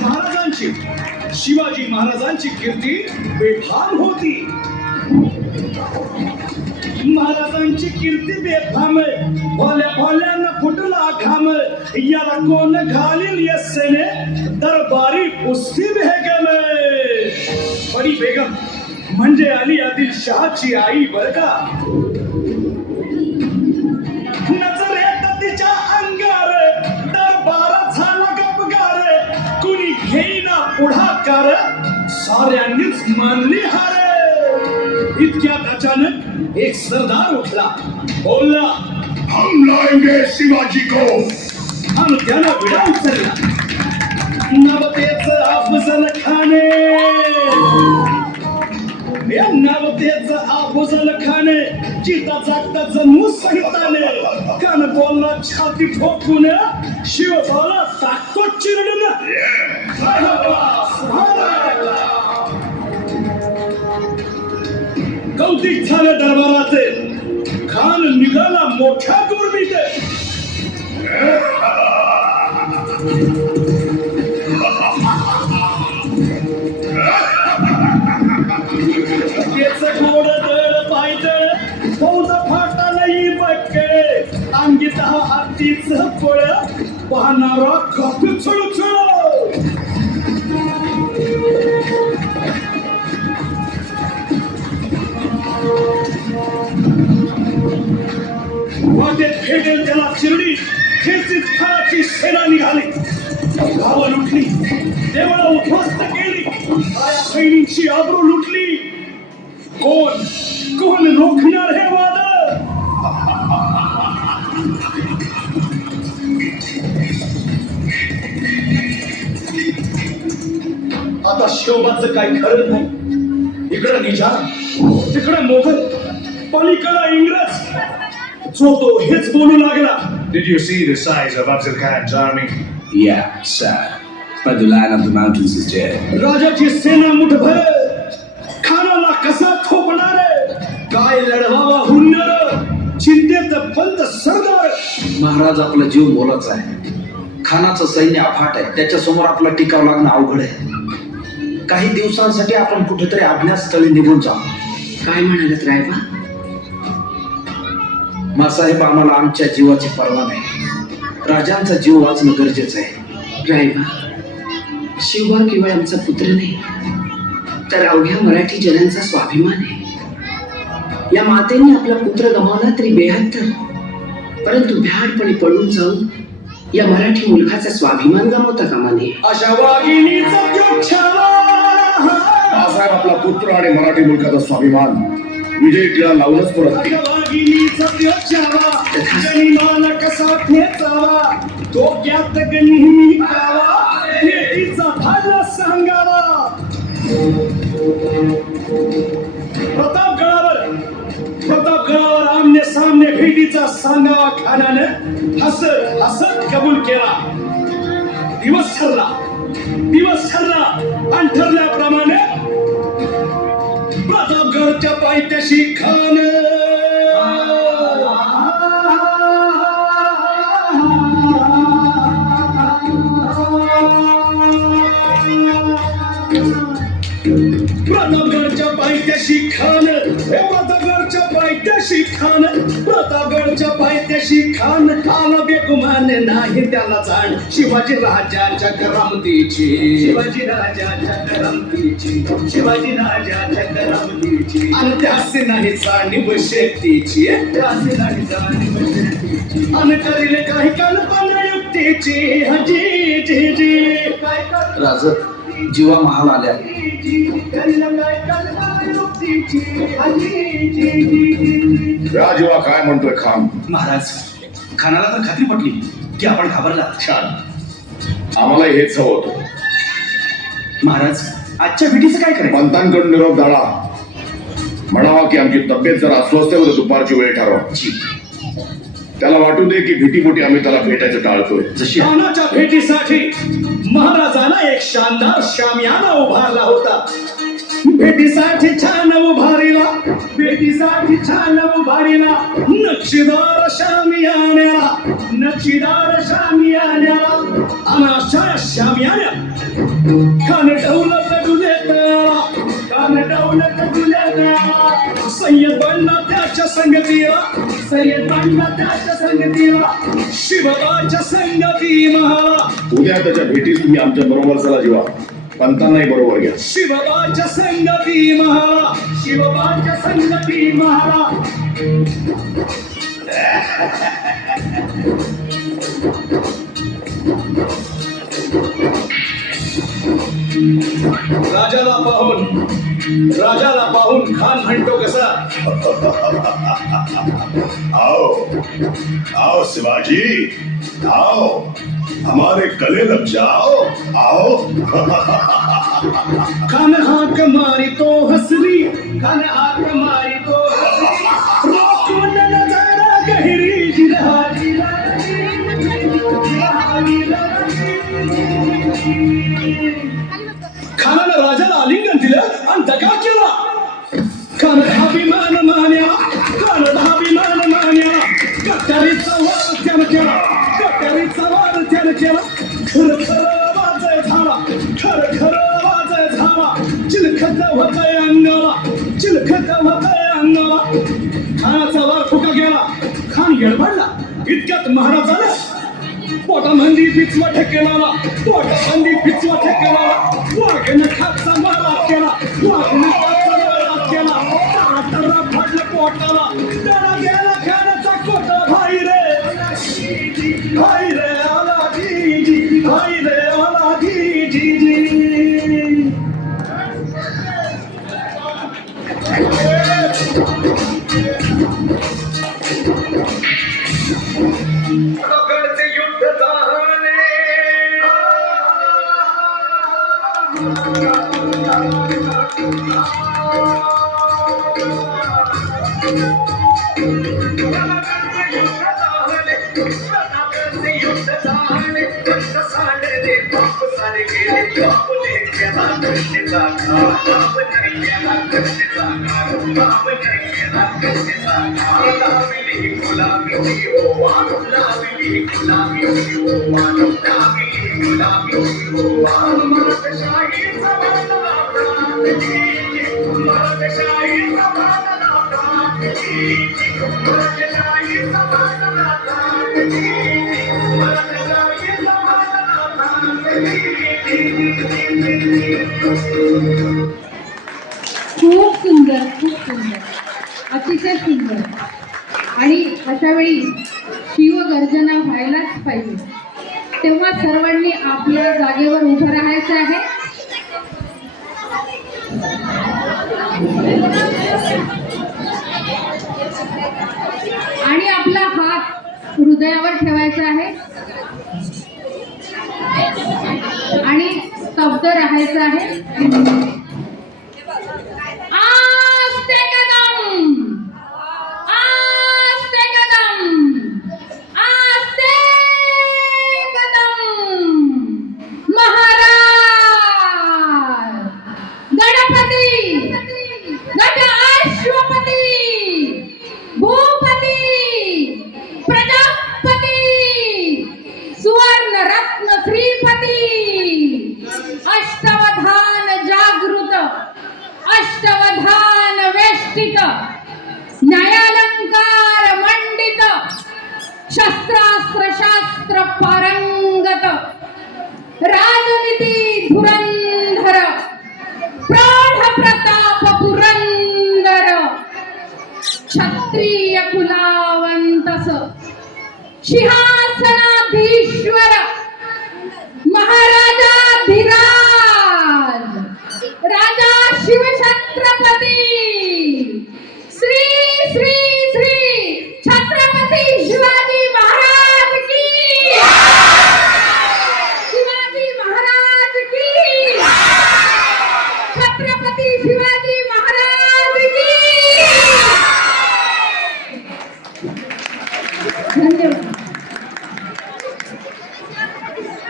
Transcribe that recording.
महाराजांची शिवाजी महाराजांची कीर्ती बेफाम होती. महाराजांची कीर्ती बेफाम भोल्या भोल्यांना फुटला घाम याला कोण घालील यस्सेने दरबारी पुस्ती बेगम. बडी बेगम म्हणजे अली आदिल शहाची आई बर का. नजर येत तिच्या अंगार दरबार झाला गपगार कुणी घेईना पुढाकार साऱ्यांनीच मानली हार. इतक्यात अचानक एक सरदार उठला बोलला हम लाएंगे शिवाजी को. आणि त्याला विडा उचलला. नवतेच अफजल खाने या नवतेच अफजल खाने जिता जागता जणू सहिताने कान बोलला छाती ठोकून शिवबाला टाकतो चिरडून. कौतिक झालं दरबाराचे. खान निघाला मोठ्या दुर्मीत. त्याच गोड दळ पायदळ फौज फाटा नाही बक्कळे अंगीत हातीच फळ पाहणारा कप चुळचुळ. वाटेत भेटेल त्याला चिरडी खिरचीत खानाची सेना निघाली. गावं लुटली देवळं उद्ध्वस्त केली आया बहिणींची आबरू लुटली. कोण कोण रोखणार हे वादळ. आता शिवबाचं काय खरं नाही. इकडं निजाम तिकडं मोगल पलीकडं इंग्रज. जो तो हेच बोलू लागला. Did you see the size of Afzal Khan's army? Yeah, sir. But the lion of the mountains is dead. राजाची सेना मुठभर खानाला कसा थोपणार. काय लढवावा हुन्नर चिंतेत बंद सरदार. महाराज आपला जीव मोलाचा आहे. खानाचं सैन्य अफाट आहे. त्याच्या समोर आपला टिकाव लागणं अवघड आहे. काही दिवसांसाठी आपण कुठेतरी अज्ञातस्थळी निघून जाऊ. काय म्हणालात रायबा? मासाहेब आम्हाला आमच्या जीवाची पर्वा नाही. राजांचा जीव वाचणं गरजेचं आहे. रायबा शिवबा केवळ आमचा पुत्र नाही तर अवघ्या मराठी जनांचा स्वाभिमान आहे. या मातेने आपला पुत्र गमावला तरी बेहत्तर परंतु भ्याडपणे पळून जाऊन या मराठी मुलखाचा स्वाभिमान गमावता कामा नये. अशा वाघिणीचा त्यो छावा. मासाहेब आपला पुत्र आणि मराठी मुलखाचा स्वाभिमान विजय टिळा लावूनच परत अशा वाघिणीचा त्यो छावा गनिमाला कसा ठेचावा डोक्यात नेहमी कावा भेटीचा भाला सांगावा. प्रतापगडावर आमने सामने भेटीचा सांगावा खानानं हसत हसत कबूल केला. दिवस ठरला आणि ठरल्याप्रमाणे प्रतापगडच्या पायथ्याशी खान प्रतापगडच्या पायथ्याशी खान आला बेगुमान नाही त्याला जाण. शिवाजी राजाच्या करामतीची आणि त्यासे नाही जाणीव शेतीची आणि करील काही कल्पना युक्तीची. हजी जी जी राज जीवा महाल आल्या. राजवा काय म्हणतोय खान? महाराज खानाला तर खात्री पटली की आपण घाबरला. छान, आम्हाला हेच हवं होतं. महाराज आजच्या भेटीचं काय करायचं? पंतांकडून निरोप दाळा. म्हणावा की आमची तब्येत जर अस्वस्थ आहे दुपारची वेळ ठरवा. त्याला वाटू दे की भीतीपोटी आम्ही त्याला भेटायचं टाळतोय. जशी खानाच्या भेटीसाठी महाराजांना एक शानदार शामियाना उभारला होता. भेटीसाठी छान उभार भेटीसाठी छान उभारीला नक्षीदार शामियान्याला नक्षीदार शामियान्याला अनाशा शामियान्या कान डौलत डुलेत्याला कान डौलत डुलेत्याला सय्यद बनला त्याच्या संगतीला सय्यद बनला त्याच्या संगतीला शिवबाच्या संगती महाला उद्या त्याच्या भेटीस तुम्ही आमच्या बरोबर चला जीवा पंतांनाही बरोबर घ्या शिवबाच्या संगती महाला शिवबाच्या संगती महाला राजाला पाहून खान म्हणतो कसा आओ आओ शिवाजी आओ हमारे गले लग जाओ आओ खान हाक मारी तो हसरी खान हाक मारी तो हसरी रोकून नजारा गहिरी जिरहा खानानं राजाला आलिंगन दिलं आणि दगा केला खान अभिमान मान्या खान अभिमान मान्या कट्यारीचा वाद त्यानं केला कट्यारीचा वाद त्यानं केला खरं खरं वाजय झाला खरं खरं वाजय झाला चिलखत होतय अंगाला चिलखत होतय अंगाला खानाचा वार फुका गेला खान येडबडला इतक्यात महाराजाला पोटामंदी पिचवा ठेकेला पोटामंदी पिचवा ठेकेला वाघन खाचा मारा केला वाघन खाचा मारा केला तारा फाडलं पोटाला त्याला गेला खानाचा कोटा भाई रे आला जी भाई रे आला जी खूप सुंदर अतिशय सुंदर. आणि अशा वेळी शिवगर्जना व्हायलाच पाहिजे. तेव्हा सर्वांनी आपल्या जागेवर उभं राहायचं आहे. आणि आपला हात हृदयावर ठेवायचा आहे आणि स्तब्ध राहायचं आहे. आस्ते कदम आस्ते कदम आस्ते कदम. महाराज गणपती गज अश्वपती भूपती प्रजापती सुवर्ण रत्न श्रीपती अष्टवधान जागृत अष्टवधान वेष्टित न्यायालंकार मंडित शस्त्रास्त्र शास्त्र पारंगत राजनीती धुरंधर प्रौढ प्रताप पुरंदर क्षत्रिय कुलावंतस सिंहासनाधीश्वर